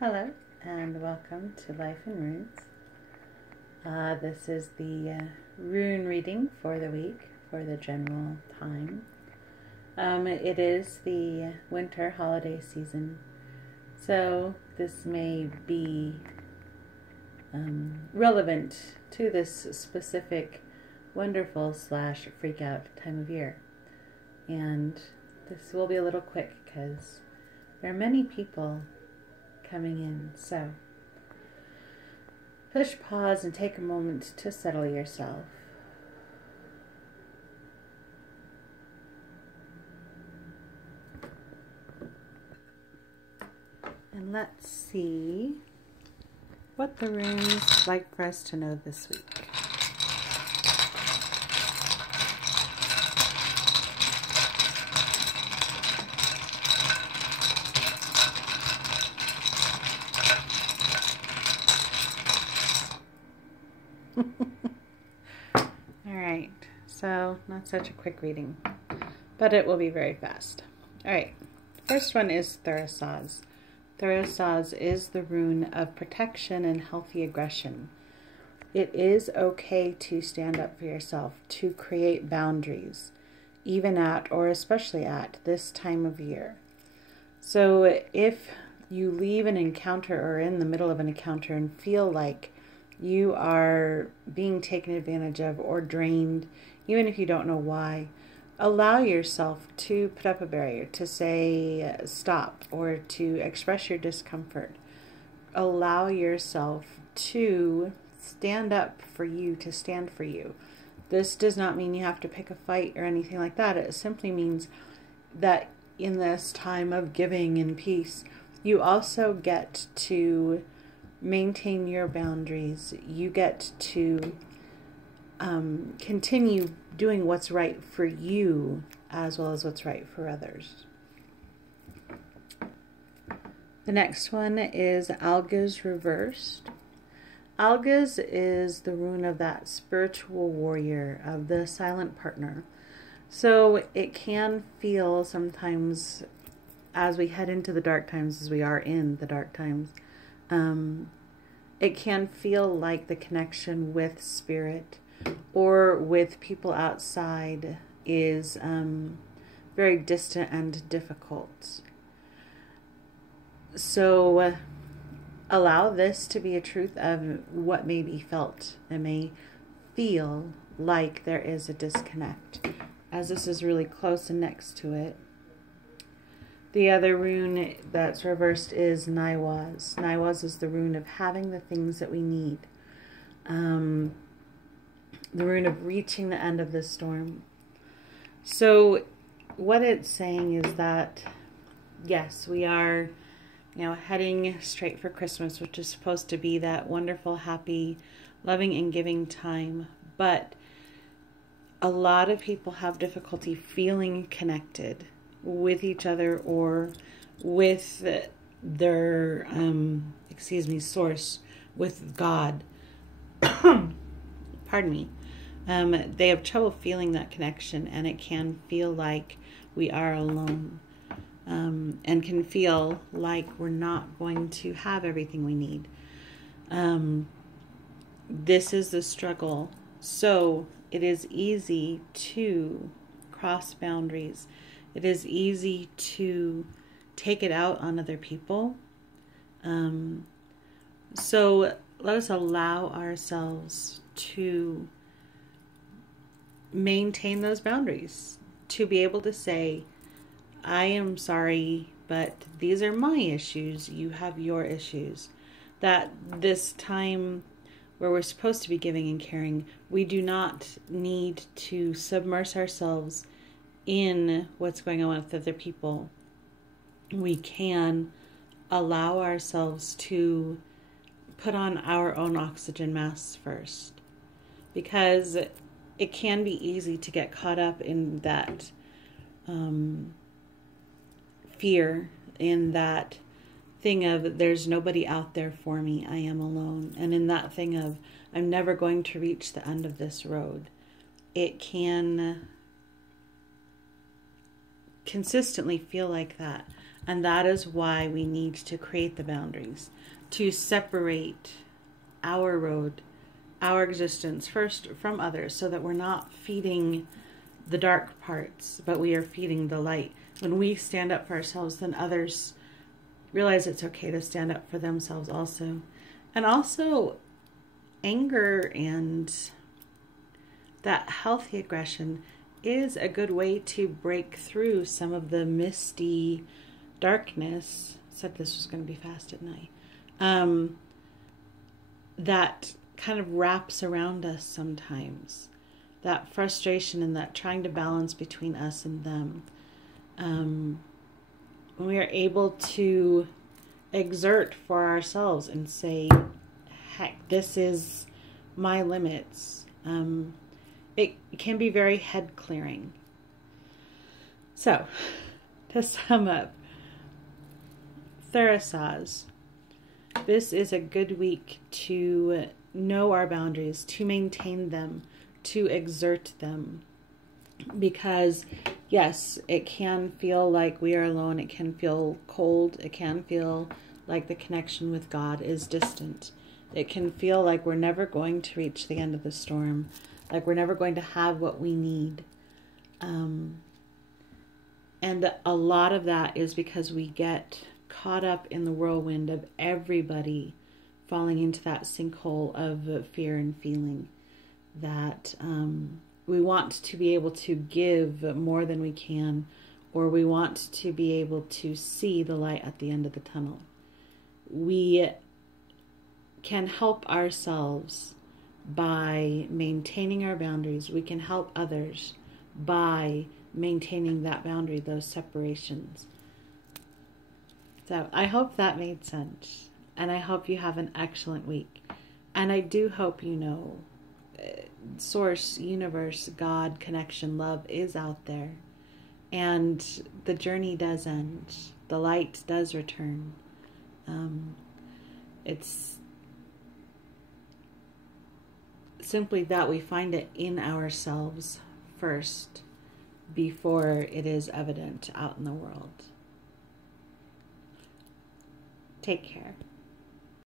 Hello and welcome to Life in Runes. This is the rune reading for the week for the general time. It is the winter holiday season, so this may be relevant to this specific wonderful / freak out time of year. And this will be a little quick because there are many people coming in. So push pause and take a moment to settle yourself. And let's see what the runes like for us to know this week. Alright, so not such a quick reading, but it will be very fast. Alright, first one is Thurisaz. Thurisaz is the rune of protection and healthy aggression. It is okay to stand up for yourself, to create boundaries, even at or especially at this time of year. So if you leave an encounter or in the middle of an encounter and feel like you are being taken advantage of or drained, even if you don't know why, allow yourself to put up a barrier, to say stop, or to express your discomfort. Allow yourself to stand up for you, to stand for you. This does not mean you have to pick a fight or anything like that. It simply means that in this time of giving and peace, you also get to maintain your boundaries. You get to continue doing what's right for you as well as what's right for others. The next one is Algiz reversed. Algiz is the rune of that spiritual warrior, of the silent partner. So it can feel sometimes as we head into the dark times, as we are in the dark times, it can feel like the connection with spirit or with people outside is very distant and difficult. So allow this to be a truth of what may be felt. It may feel like there is a disconnect, as this is really close and next to it. The other rune that's reversed is NaihwazR. NaihwazR is the rune of having the things that we need. The rune of reaching the end of the storm. So what it's saying is that, yes, we are, heading straight for Christmas, which is supposed to be that wonderful, happy, loving and giving time. But a lot of people have difficulty feeling connected with each other or with their source, with God. Pardon me. They have trouble feeling that connection, and it can feel like we are alone, and can feel like we're not going to have everything we need. This is the struggle. So it is easy to cross boundaries. It is easy to take it out on other people. So let us allow ourselves to maintain those boundaries, to be able to say, I am sorry, but these are my issues. You have your issues. That this time where we're supposed to be giving and caring, we do not need to submerge ourselves in what's going on with other people. We can allow ourselves to put on our own oxygen masks first, because it can be easy to get caught up in that fear, in that thing of there's nobody out there for me, I am alone, and in that thing of I'm never going to reach the end of this road. It can consistently feel like that. And that is why we need to create the boundaries, to separate our road, our existence first from others, so that we're not feeding the dark parts, but we are feeding the light. When we stand up for ourselves, then others realize it's okay to stand up for themselves also. And also, anger and that healthy aggression is a good way to break through some of the misty darkness. Said this was going to be fast at night. That kind of wraps around us sometimes. That frustration and that trying to balance between us and them. When we are able to exert for ourselves and say, heck, this is my limits. It can be very head clearing. So, to sum up, Thurisaz, this is a good week to know our boundaries, to maintain them, to exert them. Because, yes, it can feel like we are alone. It can feel cold. It can feel like the connection with God is distant. It can feel like we're never going to reach the end of the storm, like we're never going to have what we need. And a lot of that is because we get caught up in the whirlwind of everybody falling into that sinkhole of fear and feeling that we want to be able to give more than we can, or we want to be able to see the light at the end of the tunnel. We can help ourselves by maintaining our boundaries. We can help others by maintaining that boundary, those separations. So I hope that made sense, and I hope you have an excellent week. And I do hope you know Source, universe, God, connection, love is out there, and the journey does end. The light does return. It's simply that we find it in ourselves first before it is evident out in the world. Take care.